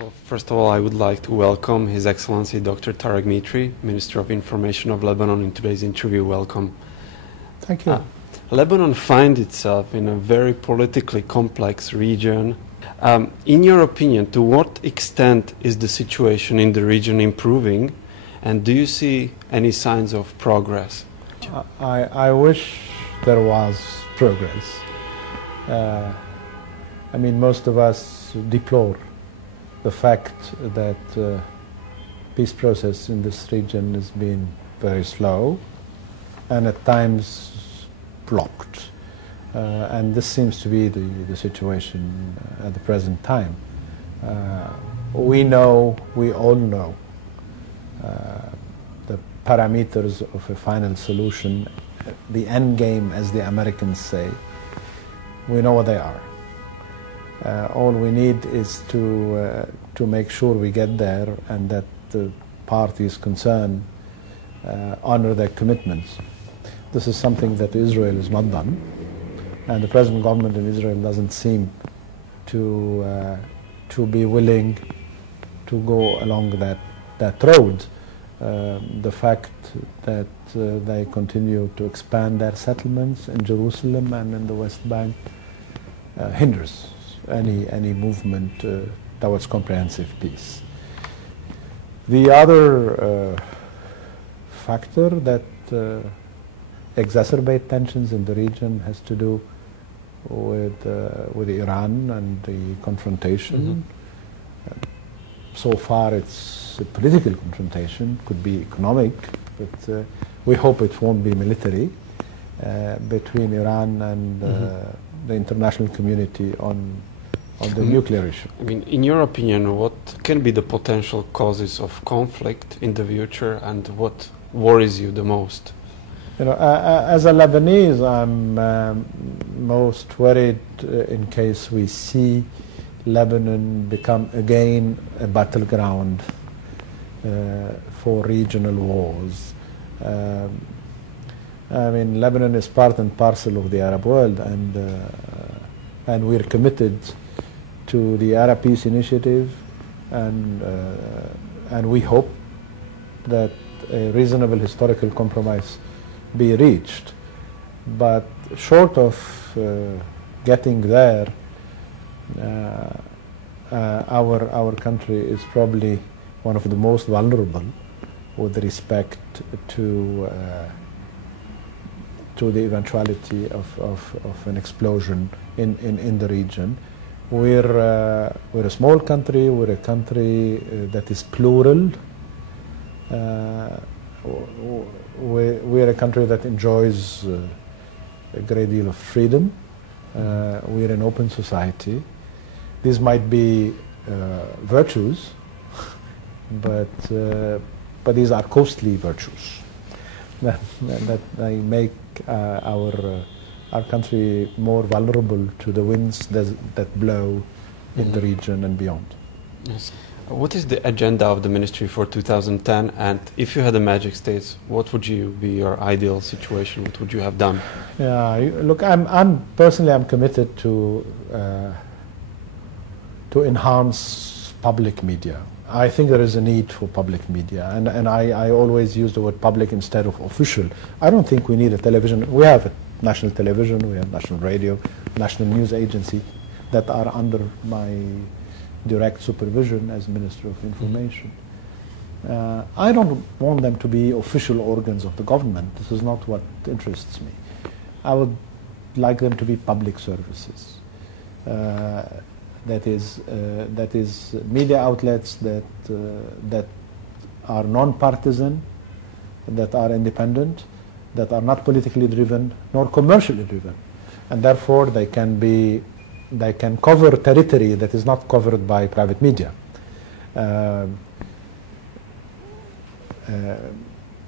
Well, first of all, I would like to welcome His Excellency Dr. Tarek Mitri, Minister of Information of Lebanon, in today's interview. Welcome. Thank you. Lebanon finds itself in a very politically complex region. In your opinion, to what extent is the situation in the region improving, and do you see any signs of progress? I wish there was progress. I mean, most of us deplore the fact that peace process in this region has been very slow and at times blocked. And this seems to be the situation at the present time. We all know the parameters of a final solution, the end game, as the Americans say. We know what they are. All we need is to make sure we get there and that the parties concerned honor their commitments. This is something that Israel has not done, and the present government in Israel doesn't seem to be willing to go along that road. The fact that they continue to expand their settlements in Jerusalem and in the West Bank hinders any movement towards comprehensive peace. The other factor that exacerbates tensions in the region has to do with Iran and the confrontation. So far it's a political confrontation, could be economic, but we hope it won't be military, between Iran and the international community on the nuclear issue. I mean, in your opinion, what can be the potential causes of conflict in the future, and what worries you the most? You know, as a Lebanese, I'm most worried in case we see Lebanon become again a battleground for regional wars. I mean, Lebanon is part and parcel of the Arab world, and we're committed to the Arab Peace Initiative, and we hope that a reasonable historical compromise be reached. But short of getting there, our country is probably one of the most vulnerable with respect to the eventuality of an explosion in the region. We're a small country. We're a country that is plural. We're a country that enjoys a great deal of freedom. We're an open society. These might be virtues, but these are costly virtues that they make our country more vulnerable to the winds that blow in the region and beyond. Yes. What is the agenda of the ministry for 2010? And if you had a magic state, what would be your ideal situation? What would you have done? Yeah, look, I'm personally committed to enhance public media. I think there is a need for public media, and I always use the word public instead of official. I don't think we need a television. We have a national television, we have national radio, national news agency that are under my direct supervision as Minister of Information. I don't want them to be official organs of the government. This is not what interests me. I would like them to be public services. That is media outlets that are non-partisan, that are independent, that are not politically driven nor commercially driven, and therefore they can cover territory that is not covered by private media.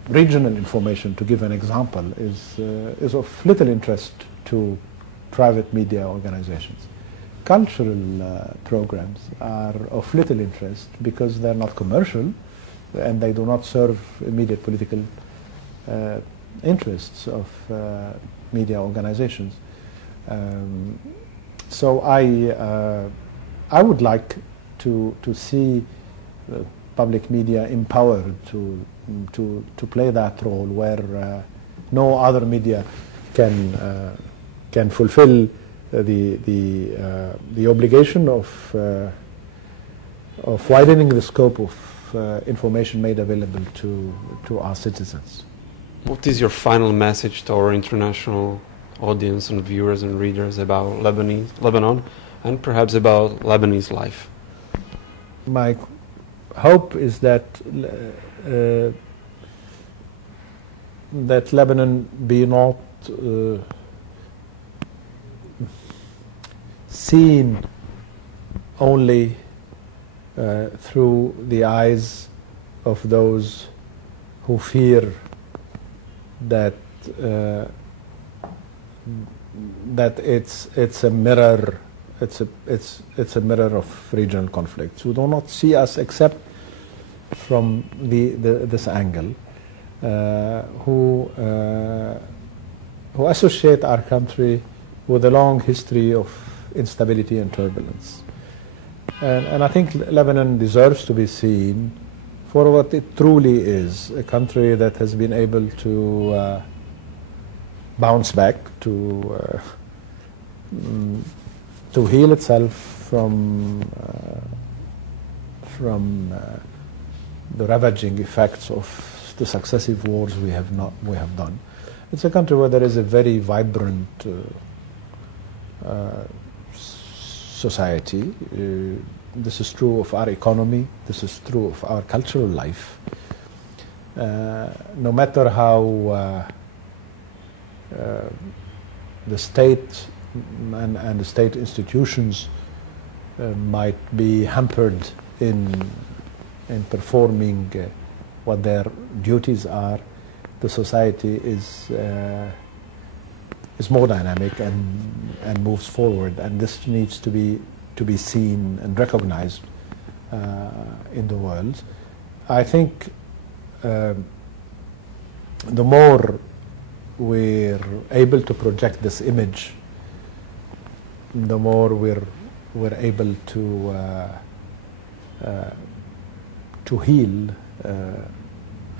Regional information, to give an example, is of little interest to private media organizations. Cultural programs are of little interest because they're not commercial and they do not serve immediate political interests of media organizations. So I would like to see public media empowered to play that role where no other media can fulfill the obligation of widening the scope of information made available to our citizens. What is your final message to our international audience and viewers and readers about Lebanon and perhaps about Lebanese life? My hope is that that Lebanon be not seen only through the eyes of those who fear that that it's a mirror. It's a mirror of regional conflicts. Who do not see us except from this angle, who associate our country with a long history of instability and turbulence. And I think Lebanon deserves to be seen for what it truly is, a country that has been able to bounce back, to heal itself from the ravaging effects of the successive wars we have done. It's a country where there is a very vibrant society. This is true of our economy. This is true of our cultural life. No matter how the state and the state institutions might be hampered in performing what their duties are, the society is more dynamic and moves forward, and this needs to be seen and recognized in the world. I think the more we're able to project this image, the more we're able to heal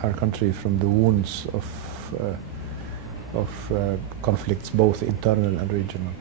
our country from the wounds of conflicts, both internal and regional.